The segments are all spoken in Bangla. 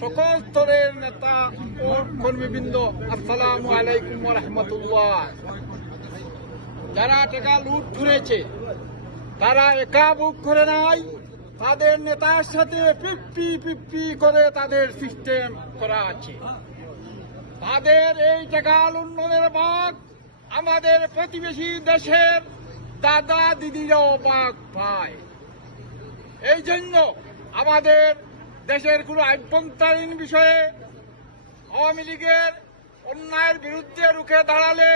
সকল স্তরের নেতা ও কর্মীবৃন্দ, আসসালামু আলাইকুম রহমতুল্লাহ। যারা টাকা লুট করেছে তারা একা বুক করে নাই, তাদের নেতার সাথে ফিফটি ফিফটি করে তাদের সিস্টেম করা আছে। তাদের এই টাকা লুণ্ঠনের ভাগ আমাদের প্রতিবেশী দেশের দাদা দিদিরাও ভাগ পায়। এই জন্য আমাদের দেশের কোনো আভ্যন্তরীণ বিষয়ে আওয়ামী লীগের অন্যায়ের বিরুদ্ধে রুখে দাঁড়ালে,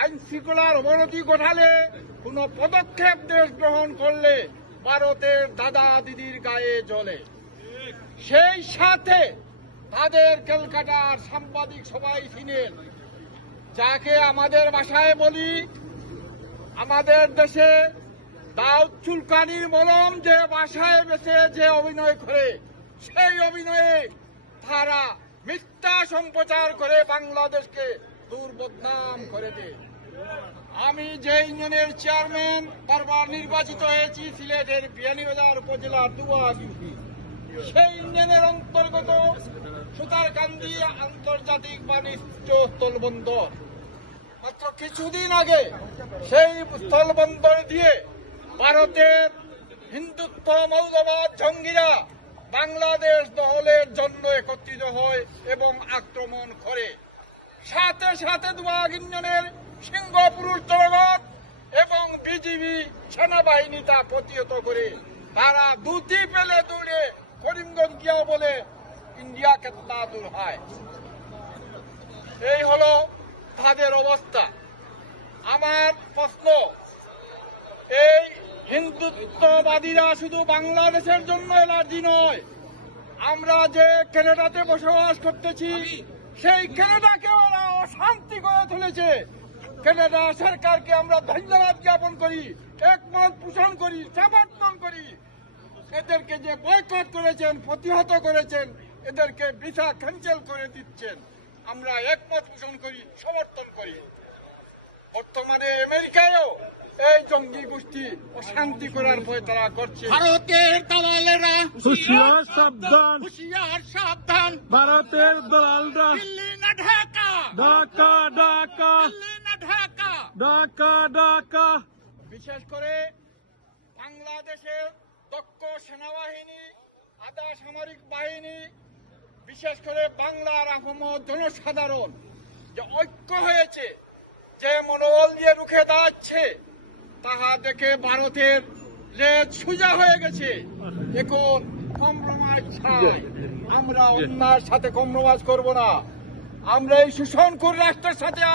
আইন শৃঙ্খলার অবনতি ঘটালে, কোনো পদক্ষেপ দেশ গ্রহণ করলে ভারতের দাদা দিদির গায়ে জলে সেই সাথে তাদের ক্যালকাটার সাংবাদিক সবাই ছিলেন যাকে আমাদের ভাষায় বলি, আমাদের দেশে দাউদ চুলকানির মলম যে বাসায় বেছে যে অভিনয় করে সেই অভিনয়ে তারা মিথ্যা সম্প্রচার করে বাংলাদেশকে দুর্বদনাম করে দেয়। আমি যে ইউনিয়নের চেয়ারম্যান, বারবার নির্বাচিত হয়েছি সিলেটের বিয়ানীবাজার উপজেলার দুয়া সেই ইউনিয়নের অন্তর্গত সুতারকান্দি আন্তর্জাতিক বাণিজ্য স্থলবন্দর। মাত্র কিছুদিন আগে সেই স্থলবন্দর দিয়ে ভারতের হিন্দুত্ব, মৌলবাদ, জঙ্গিরা বাংলাদেশ দলের জন্য একত্রিত হয় এবং আক্রমণ করে। সাথে সাথে দুয়াগ ইউনিয়নের জনগণ এবং বিজিবি সেনাবাহিনী তা প্রতিহত করে। তারা দুটি পেলে দৌড়ে করিমগঞ্জ গিয়া বলে ইন্ডিয়া কেতনা দূর হয়। এই হলো তাদের অবস্থা। আমার প্রশ্ন হিন্দুত্ববাদীরা শুধু বাংলাদেশের জন্য এলার্জি নয় আমরা যে কেনাডাতে বসবাস করতেছি সেই কেনাডাকে ওরা অশান্তি করে তুলেছে। কেনাডা সরকারকে আমরা ধন্যবাদ জ্ঞাপন করি একমত পোষণ করি সমর্থন করি। এদেরকে যে বয়কট করেছেন প্রতিহত করেছেন এদেরকে ভিসা ক্যান্সেল করে দিচ্ছেন। আমরা একমত পোষণ করি সমর্থন করি। বর্তমানে আমেরিকায়ও এই জঙ্গি গোষ্ঠী অশান্তি করার ভয় তারা করছে। ভারতের দালালেরা হুঁশিয়ার সাবধান। হুশিয়ার সাবধান। ভারতের দলালরা। দিল্লি না ঢাকা। ঢাকা ঢাকা। দিল্লি না ঢাকা। ঢাকা ঢাকা। বিশেষ করে বাংলাদেশের দক্ষ সেনাবাহিনী আধা সামরিক বাহিনী বিশেষ করে বাংলার আহমদ জনসাধারণ যে ঐক্য হয়েছে যে মনোবল দিয়ে রুখে দাঁড়াচ্ছে তাহা দেখে ভারতের লেজ সোজা হয়ে গেছে। এখন কম্প্রোমাইজ আমরা অন্যার সাথে কম্প্রোমাইজ করব না। আমরা এই সুসংকুর রাষ্ট্রের সাথে